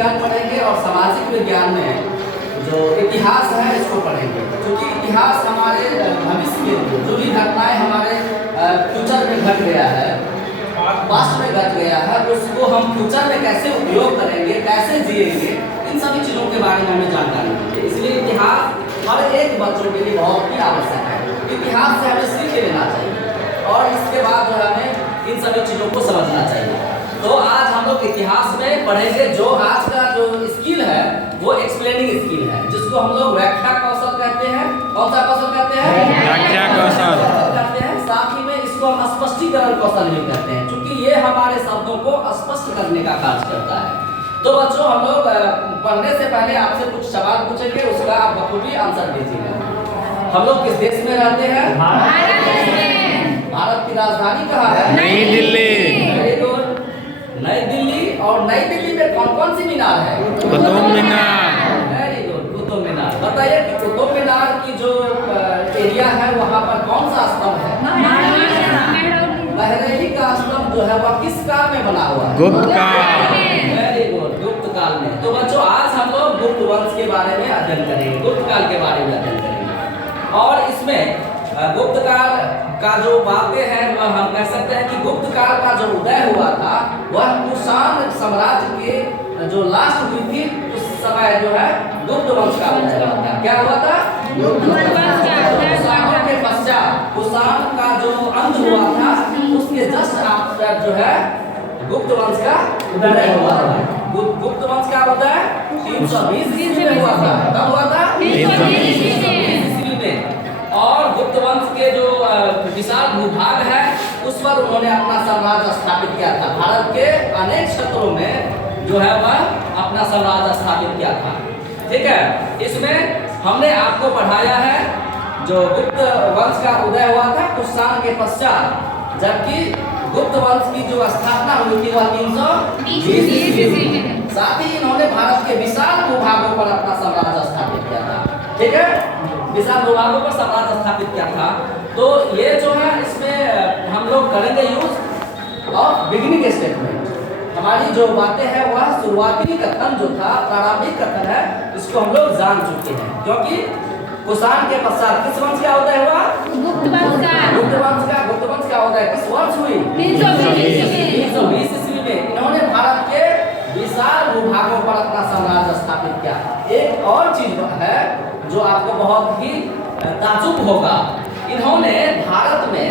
विज्ञान पढ़ेंगे और सामाजिक विज्ञान में जो इतिहास है इसको पढ़ेंगे, क्योंकि इतिहास हमारे भविष्य के लिए जो भी घटनाएं हमारे फ्यूचर में घट गया है, पास्ट में घट गया है, उसको हम फ्यूचर में कैसे उपयोग करेंगे, कैसे जिएंगे, इन सभी चीज़ों के बारे में हमें जानकारी मिलती है। इसलिए इतिहास हर एक बच्चों के लिए बहुत ही आवश्यक है। इतिहास से हमें सीख लेना चाहिए और इसके बाद जो हमें इन सभी चीज़ों को समझना चाहिए। तो आज हम लोग इतिहास में पढ़ेंगे जो आज का जो स्किल है वो एक्सप्लेनिंग स्किल है, जिसको हम लोग व्याख्या कौशल कहते हैं। कौन सा कौशल कहते हैं? व्याख्या कौशल कहते हैं। साथ ही में इसको हम स्पष्टीकरण कौशल भी कहते हैं, क्योंकि ये हमारे शब्दों को स्पष्ट करने का कार्य करता है। तो बच्चों, हम लोग पढ़ने से पहले आपसे कुछ सवाल पूछेंगे, उसका आप बखूबी आंसर दीजिएगा। हम लोग किस देश में रहते हैं? भारत की राजधानी कहाँ है? नई दिल्ली। वेरी गुड, नई दिल्ली। और नई दिल्ली में कौन कौन सी मीनार है? कुतुब मीनार। Very good, Qutub Minar. बताइए कि कुतुब मीनार की जो एरिया है वहाँ पर कौन सा स्तंभ है? महरौली का स्तंभ जो है वह किस काल में बना हुआ है? गुप्त काल। वेरी गुड, गुप्त काल में। तो बच्चों, आज हम लोग गुप्त वंश के बारे में अध्ययन करेंगे, गुप्त काल के बारे में अध्ययन करेंगे। और इसमें गुप्त काल का जो बातें हैं वह हम कह सकते हैं कि गुप्त काल का जो उदय हुआ था वह कुषाण साम्राज्य के जो लास्ट हुई थी उस समय जो है गुप्त वंश का उदय हुआ था। क्या हुआ था? कुषाणों के पश्चात कुषाण का जो अंत हुआ था उसके जस्ट आफ्टर जो है गुप्त वंश का उदय हुआ था। गुप्त वंश का उदय 320 ईस्वी में हुआ था। कब हुआ था? 320 ईस्वी में। और गुप्त वंश के जो विशाल भूभाग है उस पर उन्होंने अपना साम्राज्य स्थापित किया था। भारत के अनेक क्षेत्रों में जो है वह अपना साम्राज्य स्थापित किया था। ठीक है, इसमें हमने आपको पढ़ाया है जो गुप्त वंश का उदय हुआ था कुषाण के पश्चात, जबकि गुप्त वंश की जो स्थापना हुई थी वह 320 ईस्वी में। साथ ही इन्होंने भारत के विशाल भूभागों पर अपना साम्राज्य स्थापित किया था। ठीक है, विशाल भूभागों पर साम्राज्य स्थापित किया था। तो ये जो है इसमें हम लोग करेंगे यूज ऑफ बिगिनिंग स्टेटमेंट। हमारी जो बातें हैं वह शुरुआती कथन जो था, प्रारंभिक कथन है, इसको हम लोग जान चुके हैं, क्योंकि कुषाण के पश्चात किस वंश का उदय हुआ? गुप्त वंश का उदय किस वर्ष हुई? 320 ईस्वी में। इन्होंने भारत के विशाल भूभागों पर अपना साम्राज्य स्थापित किया। एक और चीज है जो आपको बहुत ही ताज्जुब होगा, इन्होंने भारत में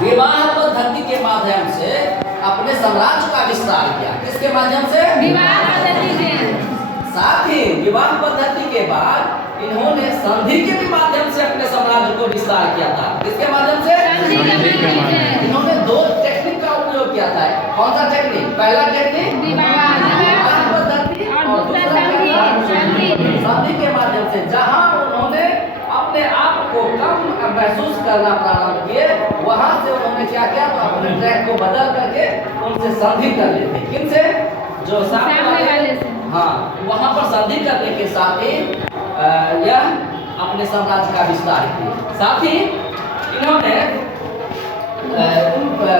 विवाह पद्धति के माध्यम से अपने साम्राज्य का विस्तार किया। किसके माध्यम से? विवाह पद्धति से। साथ ही विवाह पद्धति के बाद इन्होंने संधि के भी माध्यम से अपने साम्राज्य को विस्तार किया था। किसके माध्यम से? इन्होंने दो टेक्निक का उपयोग किया था। कौन सा टेक्निक? पहला टेक्निक विवाह पद्धति और दूसरा संधि के माध्यम से। जहां उन्होंने अपने आप को कम महसूस करना प्रारंभ किए, वहां से उन्होंने क्या किया? तो अपने ट्रैक को बदल करके उनसे संधि कर लेते। किनसे? जो सामने वाले से। हाँ, वहां पर संधि करने के साथ ही यह अपने साम्राज्य का विस्तार किए। साथ ही इन्होंने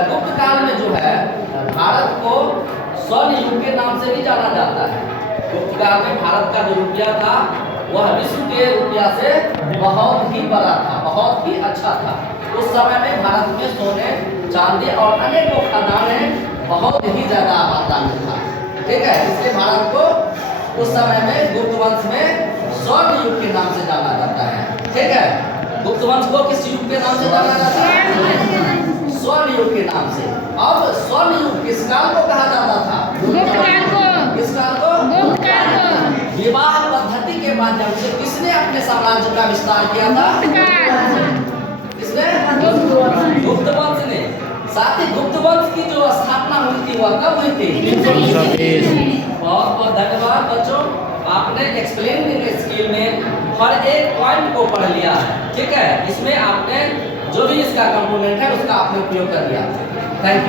गुप्त काल में जो है भारत को स्वर्ण युग के नाम से भी जाना जाता है। गुप्त काल में भारत का जो रुपया था वह विश्व के रुपया से बहुत ही बड़ा था, बहुत ही अच्छा था। उस समय में भारत में सोने, चांदी और अनेकों खदानें बहुत ही ज्यादा मात्रा में था। ठीक है, इसलिए भारत को उस समय में गुप्त वंश में स्वर्ण युग के नाम से जाना जाता है। ठीक है, गुप्त वंश को किस युग के नाम से जाना जाता है? स्वर्ण युग के नाम से। अब स्वर्ण युग किस काल को कहा जाता था? किस काल को? विवाह पद्धति के माध्यम से किसने अपने साम्राज्य का विस्तार किया था? किसने? गुप्त वंश ने। साथ ही गुप्त वंश की जो स्थापना हुई थी वह कब हुई थी? 320। बहुत बहुत धन्यवाद बच्चों, आपने एक्सप्लेनिंग स्किल में हर एक पॉइंट को पढ़ लिया है। ठीक है, इसमें आपने जो भी इसका कंपोनेंट है उसका आपने उपयोग कर लिया। Thank you.